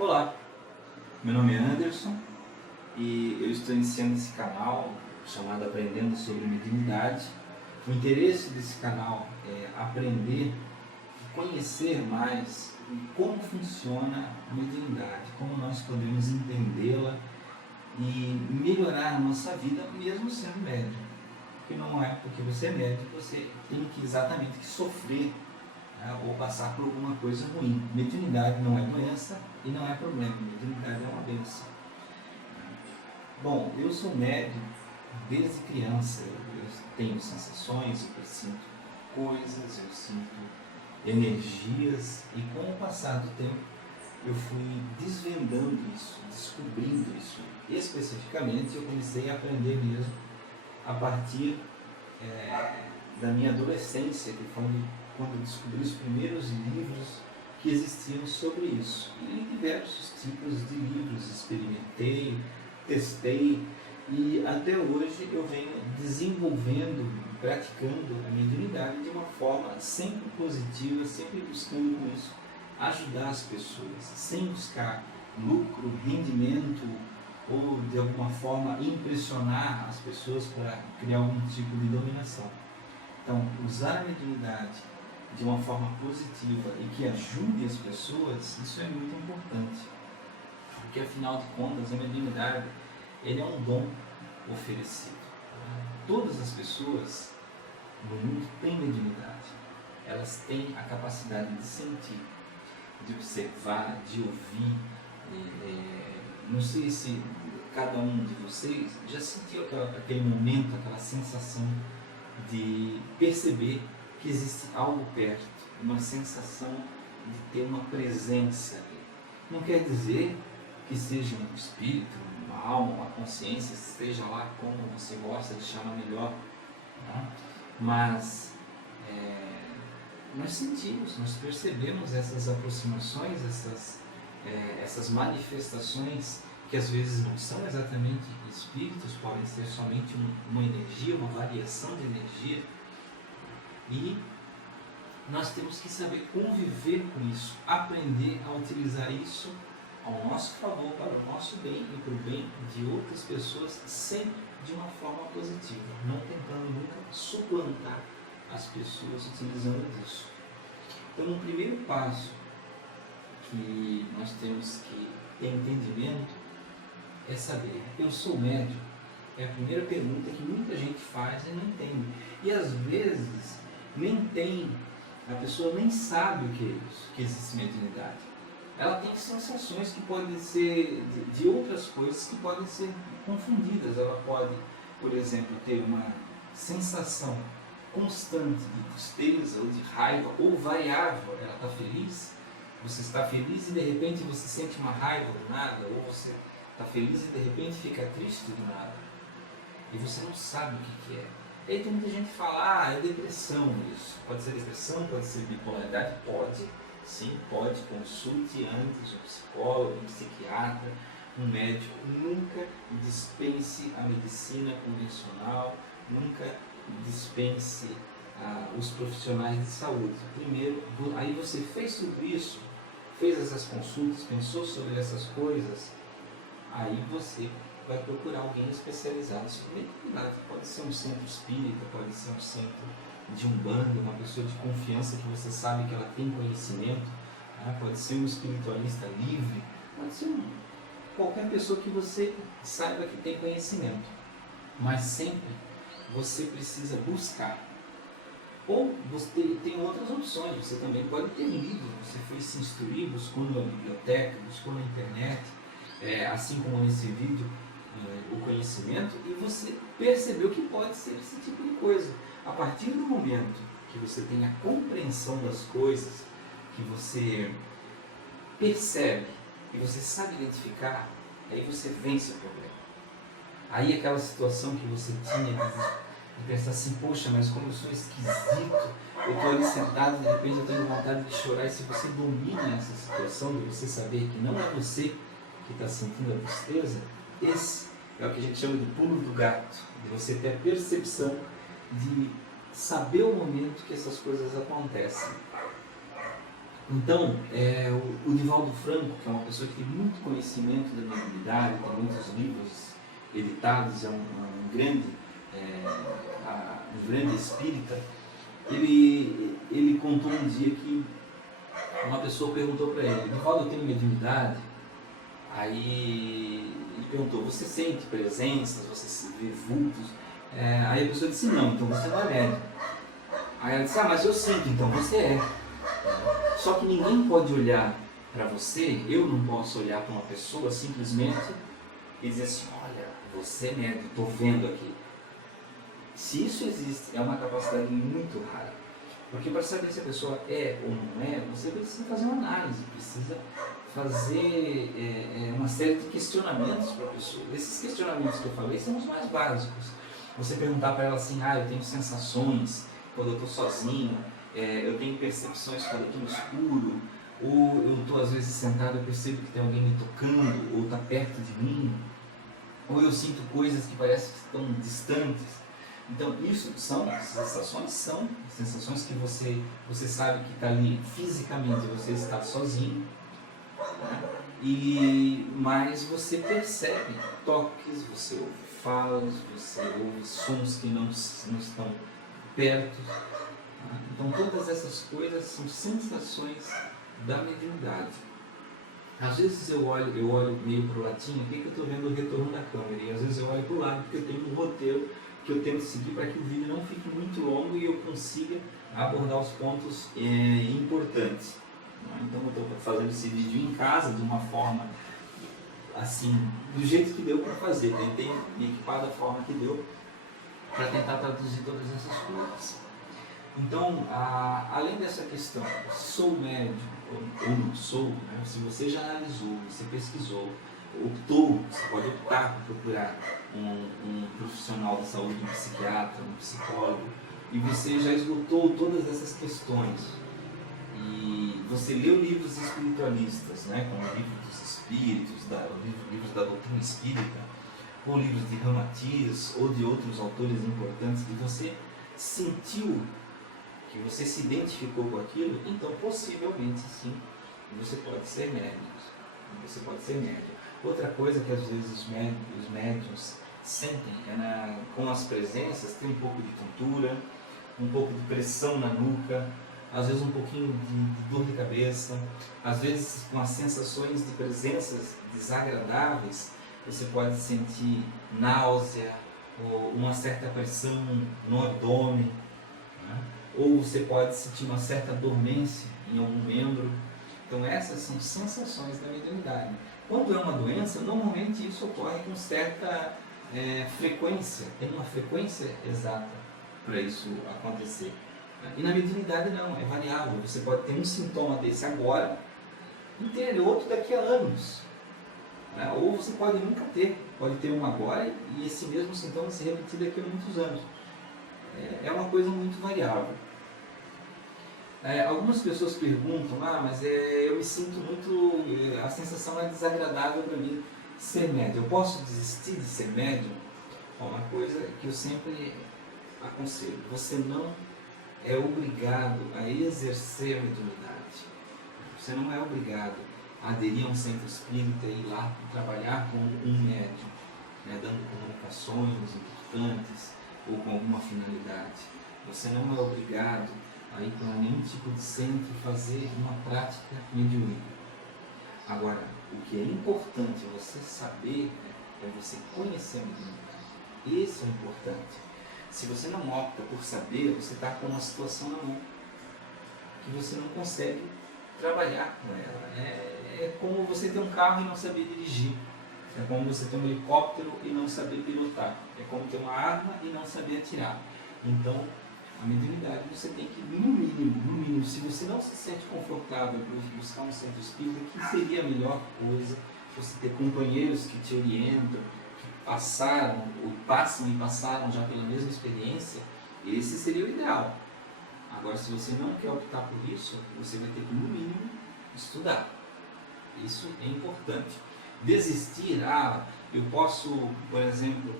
Olá, meu nome é Anderson e eu estou iniciando esse canal chamado Aprendendo sobre Mediunidade. O interesse desse canal é aprender e conhecer mais como funciona a mediunidade, como nós podemos entendê-la e melhorar a nossa vida mesmo sendo médium. Porque não é porque você é médium que você tem que exatamente que sofrer, né, ou passar por alguma coisa ruim. Mediunidade não é doença e não é problema, mediunidade é uma bênção. Bom, eu sou médium desde criança, eu tenho sensações, eu sinto coisas, eu sinto energias e com o passar do tempo eu fui desvendando isso, descobrindo isso. Especificamente eu comecei a aprender mesmo a partir da minha adolescência, que foi quando eu descobri os primeiros livros que existiam sobre isso. E diversos tipos de livros experimentei, testei e até hoje eu venho desenvolvendo, praticando a mediunidade de uma forma sempre positiva, sempre buscando com isso ajudar as pessoas, sem buscar lucro, rendimento ou de alguma forma impressionar as pessoas para criar algum tipo de dominação. Então, usar a mediunidade de uma forma positiva e que ajude as pessoas, isso é muito importante. Porque, afinal de contas, a mediunidade ele é um dom oferecido. Todas as pessoas no mundo têm mediunidade. Elas têm a capacidade de sentir, de observar, de ouvir. Não sei se cada um de vocês já sentiu aquele momento, aquela sensação de perceber que existe algo perto, uma sensação de ter uma presença ali. Não quer dizer que seja um espírito, uma alma, uma consciência, seja lá como você gosta de chamar melhor, né? Mas nós sentimos, nós percebemos essas aproximações, essas manifestações que às vezes não são exatamente espíritos, podem ser somente uma energia, uma variação de energia. E nós temos que saber conviver com isso, aprender a utilizar isso ao nosso favor, para o nosso bem e para o bem de outras pessoas, sempre de uma forma positiva, não tentando nunca suplantar as pessoas utilizando disso. Então, o primeiro passo que nós temos que ter entendimento é saber, eu sou médium? É a primeira pergunta que muita gente faz e não entende. E às vezes nem tem, a pessoa nem sabe o que é isso, que existe mediunidade. Ela tem sensações que podem ser de outras coisas que podem ser confundidas. Ela pode, por exemplo, ter uma sensação constante de tristeza ou de raiva, ou variável. Ela está feliz, você está feliz e de repente você sente uma raiva do nada, ou você está feliz e de repente fica triste do nada. E você não sabe o que é. E aí tem muita gente que fala, é depressão isso. Pode ser depressão, pode ser bipolaridade, pode. Sim, pode. Consulte antes um psicólogo, um psiquiatra, um médico. Nunca dispense a medicina convencional, nunca dispense os profissionais de saúde. Primeiro, aí você fez tudo isso, fez essas consultas, pensou sobre essas coisas, aí você vai procurar alguém especializado sobre mediunidade. Pode ser um centro espírita, pode ser um centro de umbanda, uma pessoa de confiança que você sabe que ela tem conhecimento, né? Pode ser um espiritualista livre, pode ser qualquer pessoa que você saiba que tem conhecimento. Mas sempre você precisa buscar. Ou você tem outras opções, você também pode ter lido, você foi se instruir, buscou na biblioteca, buscou na internet, assim como nesse vídeo, o conhecimento, e você percebeu que pode ser esse tipo de coisa. A partir do momento que você tem a compreensão das coisas, que você percebe e você sabe identificar, aí você vence o problema. Aí aquela situação que você tinha de pensar assim, poxa, mas como eu sou esquisito, eu estou ali sentado e de repente eu tenho vontade de chorar. E se você domina essa situação de você saber que não é você que está sentindo a tristeza, esse é o que a gente chama de pulo do gato, de você ter a percepção de saber o momento que essas coisas acontecem. Então, o Divaldo Franco, que é uma pessoa que tem muito conhecimento da mediunidade, tem muitos livros editados, é um grande espírita, ele contou um dia que uma pessoa perguntou para ele: Divaldo, eu tenho mediunidade? Aí ele perguntou: você sente presenças, você vê vultos? Aí a pessoa disse: não, então você não é médium. Aí ela disse: ah, mas eu sinto, então você é. Só que ninguém pode olhar para você, eu não posso olhar para uma pessoa simplesmente e dizer assim: olha, você é médium, estou vendo aqui. Se isso existe, é uma capacidade muito rara. Porque para saber se a pessoa é ou não é, você precisa fazer uma análise, precisa fazer uma série de questionamentos para a pessoa. Esses questionamentos que eu falei são os mais básicos. Você perguntar para ela assim: eu tenho sensações quando eu estou sozinho, eu tenho percepções quando eu estou no escuro, ou eu estou às vezes sentado e percebo que tem alguém me tocando, ou está perto de mim, ou eu sinto coisas que parecem que estão distantes. Então, isso são sensações que você sabe que está ali fisicamente, você está sozinho, né? Mas você percebe toques, você ouve falas, você ouve sons que não estão perto. Né? Então, todas essas coisas são sensações da mediunidade. Às vezes eu olho meio para o latim, aqui que eu estou vendo o retorno da câmera, e às vezes eu olho para o lado porque eu tenho um roteiro que eu tento seguir para que o vídeo não fique muito longo e eu consiga abordar os pontos importantes. Então eu estou fazendo esse vídeo em casa de uma forma assim, do jeito que deu para fazer. Tentei me equipar da forma que deu para tentar traduzir todas essas coisas. Então, além dessa questão, sou médium ou não sou, né? Se você já analisou, você pesquisou, optou, você pode optar por procurar um profissional da saúde, um psiquiatra, um psicólogo, e você já esgotou todas essas questões, e você leu livros espiritualistas, né, como o Livro dos Espíritos, livros da doutrina espírita, ou livros de Ramatiz, ou de outros autores importantes, que você sentiu, que você se identificou com aquilo, então possivelmente sim, você pode ser médium. Você pode ser médium. Outra coisa que às vezes os médiuns sentem com as presenças, tem um pouco de tontura, um pouco de pressão na nuca, às vezes um pouquinho de dor de cabeça, às vezes com as sensações de presenças desagradáveis, você pode sentir náusea, ou uma certa pressão no abdômen, né? Ou você pode sentir uma certa dormência em algum membro. Então essas são sensações da mediunidade. Quando é uma doença, normalmente isso ocorre com certa frequência, tem uma frequência exata para isso acontecer. E na mediunidade não, é variável. Você pode ter um sintoma desse agora e ter outro daqui a anos. Né? Ou você pode nunca ter, pode ter um agora e esse mesmo sintoma se repetir daqui a muitos anos. É uma coisa muito variável. Algumas pessoas perguntam: mas eu me sinto muito, a sensação é desagradável para mim ser médium, eu posso desistir de ser médium? Uma coisa que eu sempre aconselho: você não é obrigado a exercer a mediunidade, você não é obrigado a aderir a um centro espírita e ir lá trabalhar como um médium, né, dando comunicações importantes ou com alguma finalidade. Você não é obrigado a ir para nenhum tipo de centro e fazer uma prática mediúnica. Agora, o que é importante você saber é você conhecer a mediunidade. Isso é importante. Se você não opta por saber, você está com uma situação na mão que você não consegue trabalhar com ela. É como você ter um carro e não saber dirigir. É como você ter um helicóptero e não saber pilotar. É como ter uma arma e não saber atirar. Então, a mediunidade você tem que, no mínimo, se você não se sente confortável para buscar um centro espírita, que seria a melhor coisa, você ter companheiros que te orientam, que passaram, ou passam e passaram já pela mesma experiência, esse seria o ideal. Agora, se você não quer optar por isso, você vai ter que, no mínimo, estudar. Isso é importante. Desistir, eu posso, por exemplo,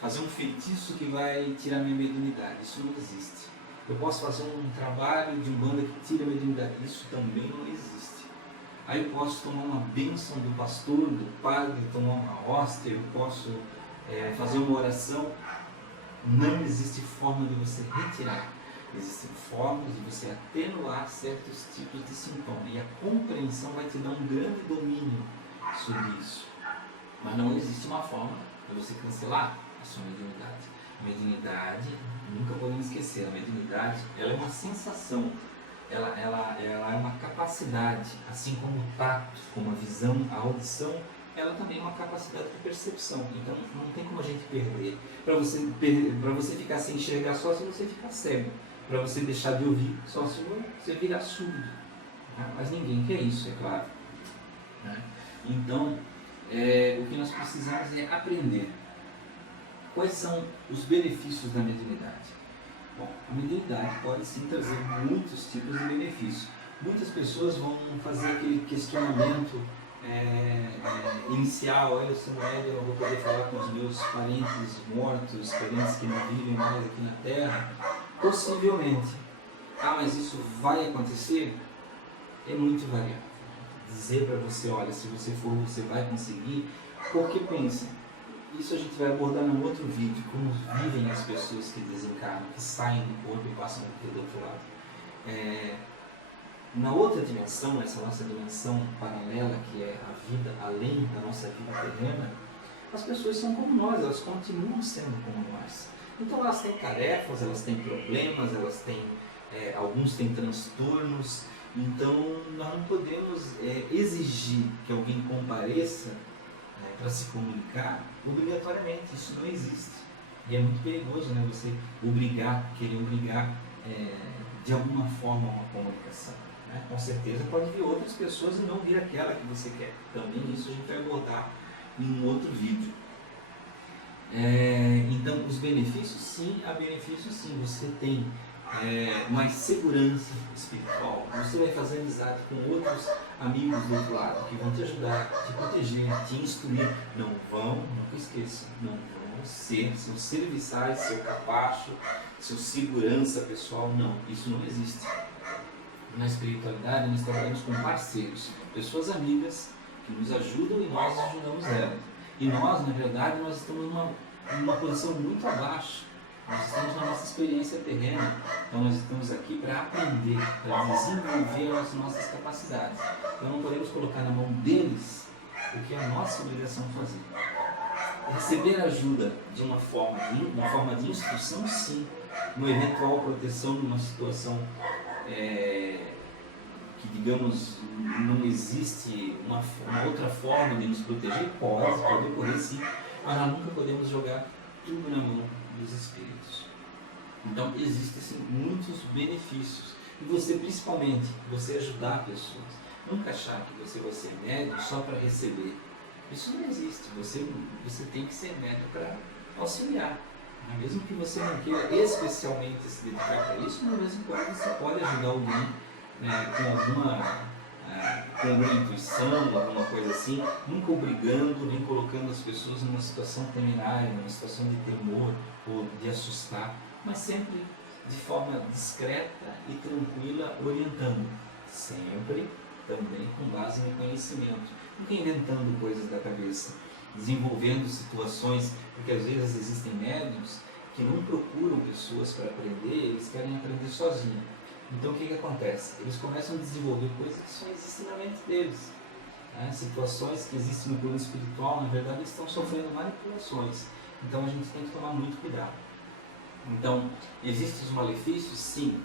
fazer um feitiço que vai tirar minha mediunidade. Isso não existe. Eu posso fazer um trabalho de umbanda que tira a mediunidade. Isso também não existe. Aí eu posso tomar uma bênção do pastor, do padre, tomar uma hóstia, eu posso fazer uma oração. Não existe forma de você retirar. Existem formas de você atenuar certos tipos de sintomas. E a compreensão vai te dar um grande domínio sobre isso. Mas não existe uma forma de você cancelar a sua mediunidade. A mediunidade, nunca podemos esquecer, a mediunidade ela é uma sensação, ela é uma capacidade, assim como o tato, como a visão, a audição, ela também é uma capacidade de percepção. Então não tem como a gente perder. Para você ficar sem enxergar só se você ficar cego. Para você deixar de ouvir só se você virar surdo. Né? Mas ninguém quer isso, é claro. Né? Então, o que nós precisamos é aprender quais são os benefícios da mediunidade. Bom, a mediunidade pode sim trazer muitos tipos de benefícios. Muitas pessoas vão fazer aquele questionamento inicial: eu sou médium, eu vou poder falar com os meus parentes mortos, parentes que não vivem mais aqui na Terra? Possivelmente. Mas isso vai acontecer? É muito variável. Dizer para você, olha, se você for, você vai conseguir, porque pense, isso a gente vai abordar num outro vídeo, como vivem as pessoas que desencarnam, que saem do corpo e passam do outro lado. Na outra dimensão, nessa nossa dimensão paralela, que é a vida além da nossa vida terrena, as pessoas são como nós, elas continuam sendo como nós. Então elas têm tarefas, elas têm problemas, elas têm, alguns têm transtornos. Então nós não podemos exigir que alguém compareça para se comunicar obrigatoriamente. Isso não existe. E é muito perigoso, né, você querer obrigar de alguma forma uma comunicação. Né? Com certeza pode vir outras pessoas e não vir aquela que você quer. Também isso a gente vai abordar em um outro vídeo. Então, os benefícios sim, há benefícios sim. Você tem mais segurança espiritual, você vai fazer amizade com outros amigos do outro lado que vão te ajudar, te proteger, te instruir. Nunca esqueça, não vão ser seus serviçais, seu capacho, seu segurança pessoal. Não, isso não existe. Na espiritualidade nós trabalhamos com parceiros, pessoas amigas que nos ajudam e nós ajudamos elas. E nós, na verdade, nós estamos numa posição muito abaixo. Nós estamos na nossa experiência terrena. Então nós estamos aqui para aprender, para desenvolver as nossas capacidades. Então não podemos colocar na mão deles o que é a nossa obrigação fazer. Receber ajuda de uma forma de instrução, sim. Uma eventual proteção numa situação que, digamos, não existe uma outra forma de nos proteger, pode ocorrer sim, mas nós nunca podemos jogar tudo na mão dos espíritos. Então existem sim, muitos benefícios. E você, principalmente, você ajudar pessoas. Nunca achar que você vai ser médium só para receber. Isso não existe. Você tem que ser médium para auxiliar. Mesmo que você não queira especialmente se dedicar para isso, de vez em quando você pode ajudar alguém com alguma intuição, alguma coisa assim, nunca obrigando, nem colocando as pessoas numa situação temerária, numa situação de temor ou de assustar, mas sempre de forma discreta e tranquila, orientando, sempre também com base no conhecimento, nunca inventando coisas da cabeça, desenvolvendo situações, porque às vezes existem médiuns que não procuram pessoas para aprender, eles querem aprender sozinhos. Então o que acontece? Eles começam a desenvolver coisas que só existem na mente deles. Situações que existem no plano espiritual, na verdade, eles estão sofrendo manipulações. Então a gente tem que tomar muito cuidado. Então, existem os malefícios? Sim.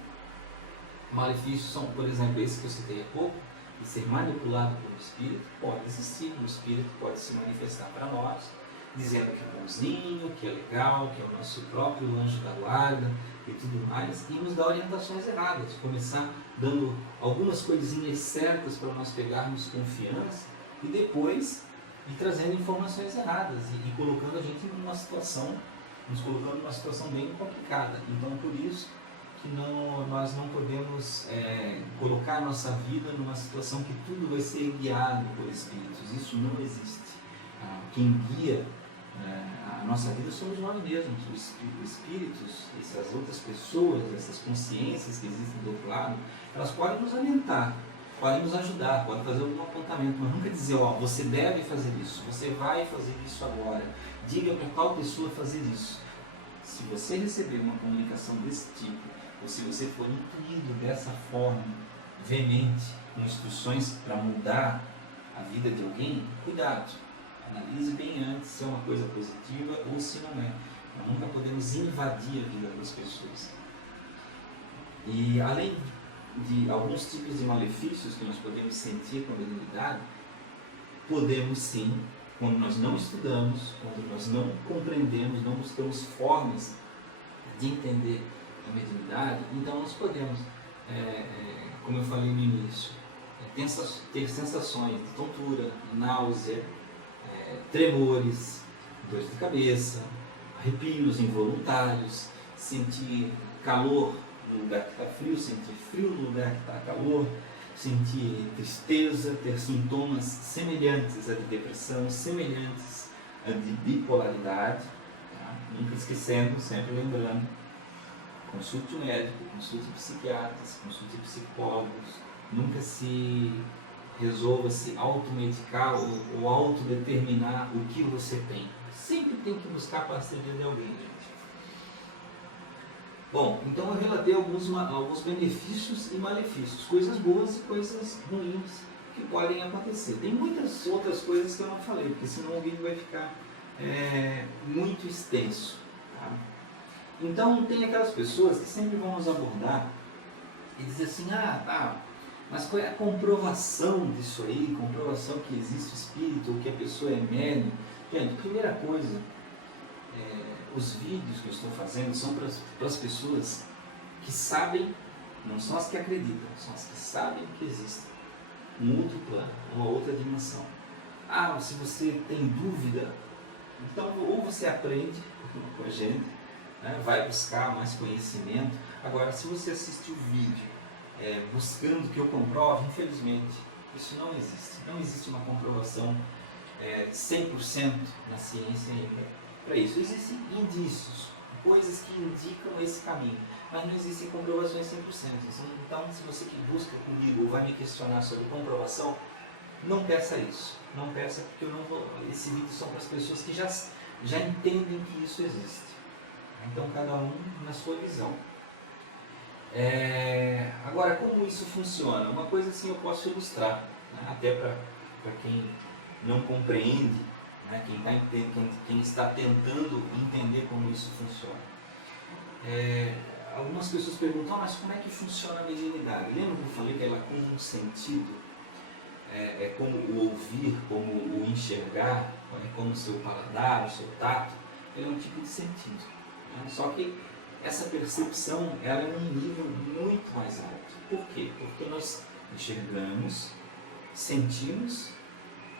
Malefícios são, por exemplo, esse que eu citei há pouco, de ser manipulado pelo espírito. Pode existir, o espírito pode se manifestar para nós, dizendo que é bonzinho, que é legal, que é o nosso próprio anjo da guarda e tudo mais, e nos dá orientações erradas, começar dando algumas coisinhas certas para nós pegarmos confiança e depois ir trazendo informações erradas e colocando a gente numa situação, nos colocando numa situação bem complicada. Então, por isso que nós não podemos colocar a nossa vida numa situação que tudo vai ser guiado por espíritos. Isso não existe. Quem guia A nossa vida somos nós mesmos, os espíritos, essas outras pessoas, essas consciências que existem do outro lado, elas podem nos orientar, podem nos ajudar, podem fazer algum apontamento, mas nunca dizer, ó, você deve fazer isso, você vai fazer isso agora, diga para tal pessoa fazer isso. Se você receber uma comunicação desse tipo, ou se você for intuído dessa forma, veemente, com instruções para mudar a vida de alguém, cuidado. Analise bem antes se é uma coisa positiva ou se não é. Nós nunca podemos invadir a vida das pessoas. E além de alguns tipos de malefícios que nós podemos sentir com a mediunidade, podemos sim, quando nós não estudamos, quando nós não compreendemos, não buscamos formas de entender a mediunidade, então nós podemos, como eu falei no início, ter sensações de tontura, náusea, tremores, dores de cabeça, arrepios involuntários, sentir calor no lugar que está frio, sentir frio no lugar que está calor, sentir tristeza, ter sintomas semelhantes a de depressão, semelhantes a de bipolaridade, tá? Nunca esquecendo, sempre lembrando, consulte o médico, consulte psiquiatras, consulte psicólogos, nunca se resolva se automedicar ou autodeterminar o que você tem. Sempre tem que buscar a parceria de alguém, gente. Bom, então eu relatei alguns benefícios e malefícios, coisas boas e coisas ruins que podem acontecer. Tem muitas outras coisas que eu não falei, porque senão o vídeo vai ficar muito extenso. Tá? Então tem aquelas pessoas que sempre vão nos abordar e dizer assim, mas qual é a comprovação disso aí, comprovação que existe espírito ou que a pessoa é médium? Gente, primeira coisa, os vídeos que eu estou fazendo são para as pessoas que sabem, não são as que acreditam, são as que sabem que existe um outro plano, uma outra dimensão. Se você tem dúvida, então ou você aprende com a gente, né, vai buscar mais conhecimento. Agora, se você assistir o vídeo buscando que eu comprove, infelizmente, isso não existe. Não existe uma comprovação 100% na ciência ainda para isso. Existem indícios, coisas que indicam esse caminho, mas não existem comprovações 100%. Então, se você que busca comigo ou vai me questionar sobre comprovação, não peça isso. Não peça, porque eu não vou. Esse vídeo são para as pessoas que já entendem que isso existe. Então, cada um na sua visão. Agora, como isso funciona? Uma coisa assim eu posso ilustrar, né? Até para quem não compreende, né? Quem está tentando entender como isso funciona. Algumas pessoas perguntam, mas como é que funciona a mediunidade? Lembra que eu falei que ela é como um sentido? É como o ouvir, como o enxergar, como o seu paladar, o seu tato. Ele é um tipo de sentido, né? Só que essa percepção ela é um nível muito mais alto. Por quê? Porque nós enxergamos, sentimos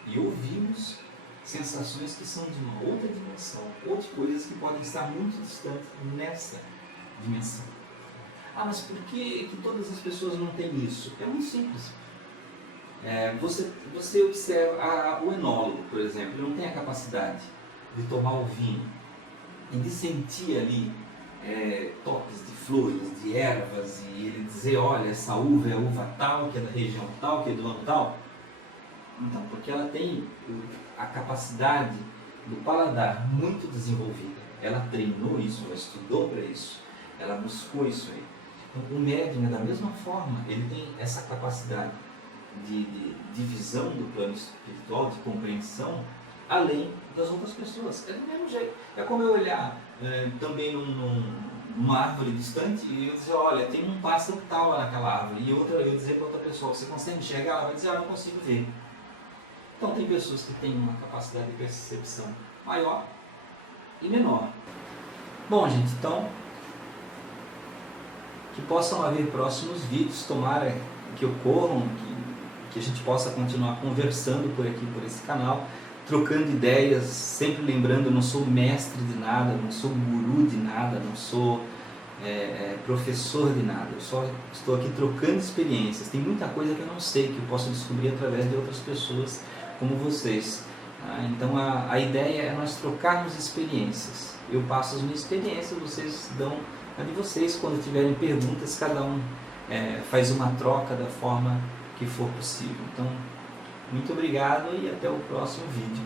e ouvimos sensações que são de uma outra dimensão, ou de coisas que podem estar muito distantes nessa dimensão. Mas por que todas as pessoas não têm isso? É muito simples. Você observa o enólogo, por exemplo, ele não tem a capacidade de tomar o vinho e de sentir ali toques de flores, de ervas, e ele dizer, olha, essa uva é a uva tal, que é da região tal, que é do ano tal. Então, porque ela tem a capacidade do paladar muito desenvolvida. Ela treinou isso, ela estudou para isso, ela buscou isso aí. Então, o médium, da mesma forma, ele tem essa capacidade de visão do plano espiritual, de compreensão, além das outras pessoas. É do mesmo jeito. É como eu olhar também numa árvore distante e eu dizer, olha, tem um pássaro tal lá naquela árvore, e eu dizer para outra pessoa, você consegue enxergar? Ela vai dizer, não consigo ver. Então tem pessoas que têm uma capacidade de percepção maior e menor. Bom, gente, então que possam haver próximos vídeos, tomara que ocorram, que a gente possa continuar conversando por aqui, por esse canal, trocando ideias, sempre lembrando, eu não sou mestre de nada, não sou guru de nada, não sou professor de nada, eu só estou aqui trocando experiências. Tem muita coisa que eu não sei, que eu posso descobrir através de outras pessoas como vocês. Então a ideia é nós trocarmos experiências. Eu passo as minhas experiências, vocês dão a de vocês. Quando tiverem perguntas, cada um faz uma troca da forma que for possível. Então, muito obrigado e até o próximo vídeo.